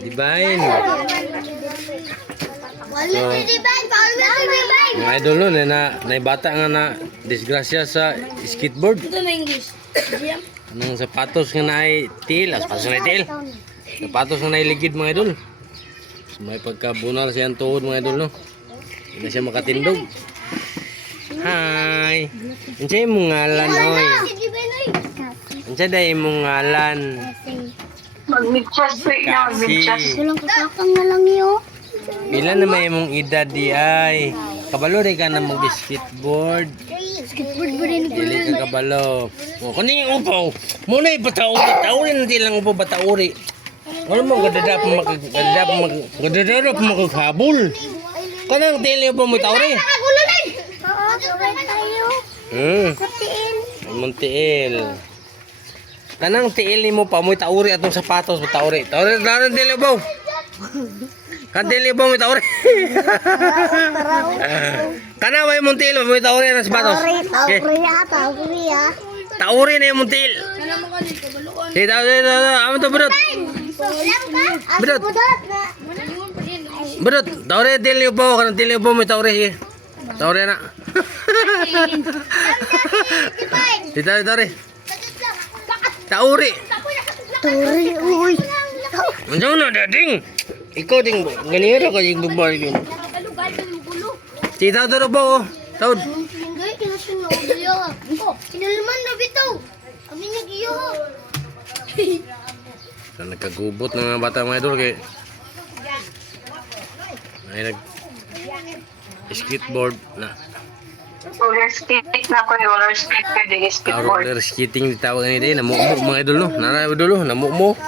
Dibain. So, mga idol no, na bata nga na disgrasya sa skateboard. Ito na English. Anong sapatos nga na ay til, sapatos nga na til. Sapatos nga na ligid mga idol. So, may pagkabunal siyang tuhod mga idol no. Hindi na siya makatindog. Hi. Unsay imong ngalan oy? Unsay day imong ngalan? Mag-midchas po na, mag-midchas. Walang kakakang na lang yun. Pila na may imong edad di ay? Kabalo rin ka na mag-skateboard. Skateboard ba rin? Dili ka kabalo. O, kuning upaw. Muna ipatauri. Tauri na lang upaw batauri. Ano mo, gadadap magkakabul. Kanang dili upaw mo tauri. Oo, sabay tayo. Katiin. Muntiil. Kanang tiil mo pa mo tauri atong sapatos mo tauri. Tauri na dili upaw. Kan dili upaw mo tauri. Kana way muntiil mo tauri na sapatos. Tauri ah. Tauri na yung muntiil. Si tauri amo to bro. Bedot. Bedot, tauri dili upaw kanang dili upaw mo tauri. Tauri na. Tauri. Tauri. Tauri, uy. Andiyan na dading. Ikaw ding ganira ka yung babae yun. Si Taud po. Taud. Singgay, kinasunod niya. Kinalaman na bitaw. Kami nag-iyo. Nagkagubot ng mga bata mga idol kay ay nag skateboard na. Roller skate na ko, roller skate ko, di skateboard. Roller skating ditawag ni day namumo mga idol no. Nara idol no, namumo.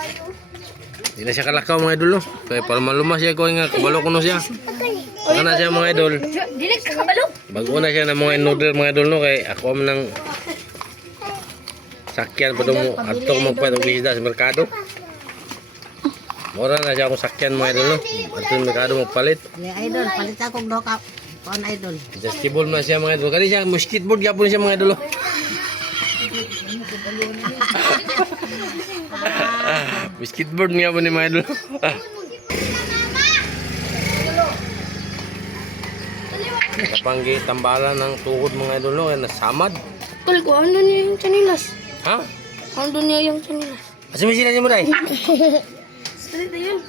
Di na siya kalakaw mga idol no. Kaya para malumas siya ko nga kabalo kuno siya. Kana siya mga idol. Dili ka kabalo. Bago na siya ng mga in-order mga idol no kay ako am nang sakyan pa mo adto magpatog isda sa merkado. Mura na siya akong sakyan mga idol no. Adto sa merkado magpalit. Idol, palit akong dokap. Kuan idol. Adjustable na siya mga idol. Kani siya skateboard gyapon siya mga idol. Skateboard niya po ni mga idol. Napanggi tambalan ng tuhod mga idol no, kaya nasamad. Tol ko, ano niya yung chanilas? Ha? Ano niya yung chanilas? Asa may silas mo day? Salita yun.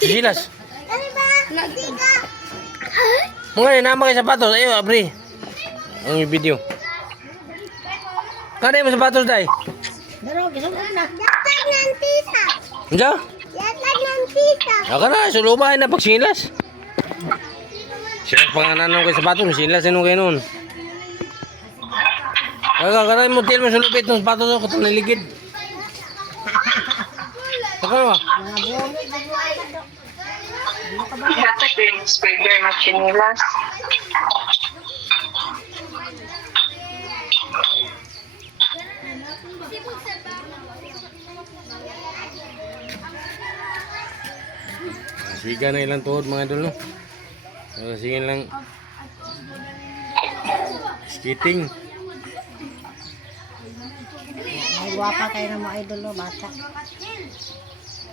Silas. Nagtiga. Mga nama kay sapatos. Ayo, abri. Ang video. Kada mo sapatos day? Pero gisog na. Yatag ng tita. Unsa? Yatag ng tita. Aka na, sulubahan na pag silas. Siya panganan kay sapatos, silas ano kay noon. Kaya mo til mo sulupit ng sapatos ko katong naligid. Saka ba? Yata ko yung speaker na chinilas. Siga na ilang tuhod mga idol no. Sige lang skating. May guwapa kayo ng mga idol no, bata.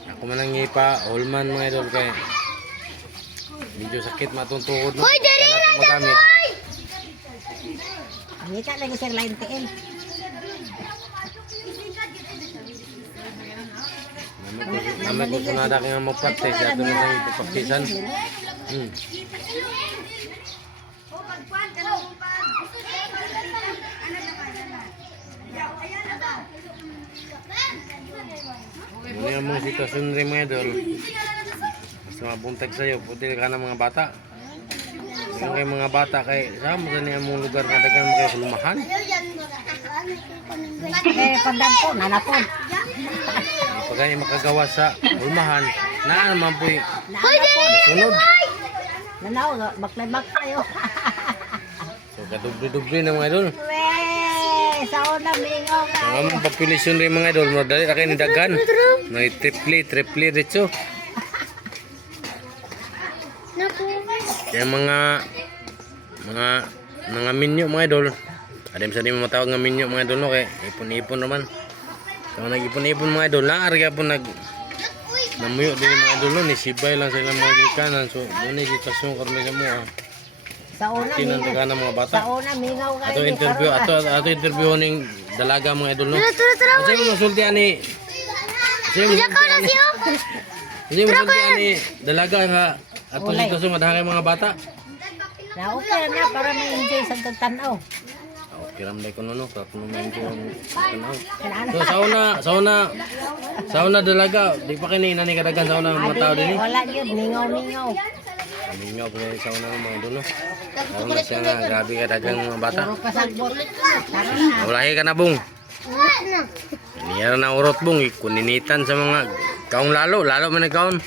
Ako man ang ipa, Holman mga idol kay medyo sakit matong tuhod no. Hoy, dali Kaya natin magamit. Ngita lagi sa lain TL. Namin ko sunada kaya mag-practice ato na sa ipapaktisan. Muna yung mga sitwasyon rin mga idol. Basta mabuntag sa'yo, puti ka ng mga bata. Yung kayo mga bata kay saan mo sa niya mong lugar na dagan mo kayo kulumahan. Pagdagpo, nanapod. Pag kayo makagawa sa kulumahan, naan naman po yung sunod. Nanaw, baklay-baklay oh. So kadubli-dubli na mga idol. Weh, sa una mingaw ka. Ang among populasyon rin mga idol, madali na kayo nidagan. May triple dito. Kaya mga minyo mga idol. Adem sa di mo matawag nga minyo mga idol no kay ipon-ipon naman. So nag-ipon-ipon mga idol, naarga po Namuyo din yung mga dulo ni sibay lang sila mga gikanan. So, muna gitasyon karmi sa mo. Sa una, Tinantaga ng mga bata. sa una, mingaw ka. Ato interview, ato interview ning dalaga mga idol no. Tara. Kasi mo sulti ani. Kasi mo Ikaw na siya. Kasi mo sulti ani dalaga nga ato sitwasyon nga dahang mga bata. Na okay na, para may enjoy sa tagtanaw. Okay ram dai kuno no, kapag naman ko ang tanaw. Kanaan. So sauna dalaga, di pa kini nani kadagan sauna ng mga tao din. Wala yun, mingaw-mingaw. Kami nga po yung sauna ng mga dulo. Sauna siya nga, grabe kadagang mga bata. Puro pasagbot. Tara na. Walahi ka na bong. Wala na. Niyara na urot bong, ikuninitan sa mga kaong lalo man nagkaon.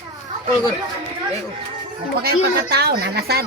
Di pa kayo pagkatao, nanasad.